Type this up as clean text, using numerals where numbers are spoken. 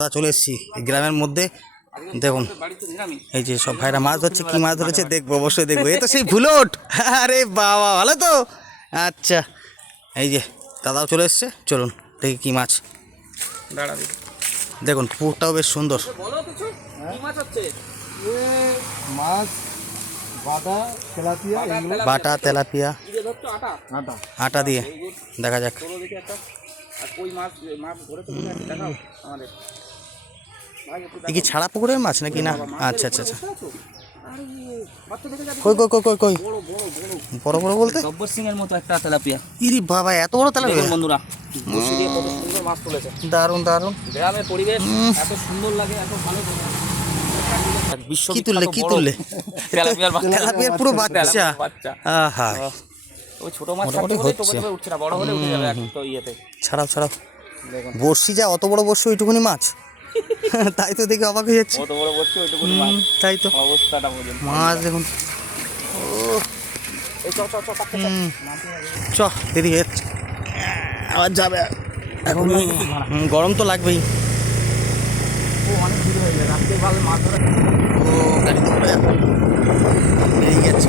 চলে এসেছি গ্রামের মধ্যে। দেখুন এই যে সব ভাইরা মাছ ধরছে, কি মাছ ধরেছে দেখবো, অবশ্যই দেখবো। এই তো সেই ভুলোট। আরে বাবা, ভালো তো। আচ্ছা, এই যে দাদাও চলে এসছে, চলুন দেখি কি মাছ। দেখুন পুকুরটাও বেশ সুন্দর। বাটা তেলাপিয়া আটা দিয়ে দেখা যাক। কি ছাড়া পুকুরের মাছ নাকি? না, আচ্ছা আচ্ছা আচ্ছা। কই কই কই কই কই বড় বড় বলতে গব্বর সিং এর মতো একটা তেলাপিয়া। ইরি বাবা, এত বড় তেলাপিয়া বন্ধুরা বসে দিয়ে কত সুন্দর মাছ তুলেছে। দারুণ দারুণ। গ্রামের পরিবেশ এত সুন্দর লাগে, এত ভালো লাগে। কি তুললে কি তুললে? তেলাপিয়ার পুরো বাচ্চা। আহা, ওই ছোট মাছ মোটামুটি হচ্ছে, উঠছে না, বড় হলে উঠে যাবে একটু ইয়েতে। ছাড়াও ছাড়াও। বড়শি যা, অত বড় বড়শি ওইটুকুনি মাছ। তাই তো দেখে অবাক হয়ে যাচ্ছে। কত বড় বড়শি ওইটুকুনি মাছ, তাই তো অবস্থাটা বোঝেন। মাছ দেখুন। এই চ চ চ চ দেরি হয়ে যাচ্ছে, আবার যাবে এখন। গরম তো লাগবেই। ও অনেক দূর হয়ে যায়, রাত্রে ভালো মাছ ধরা। ও গাড়ি তো এখন বেরিয়ে গেছে।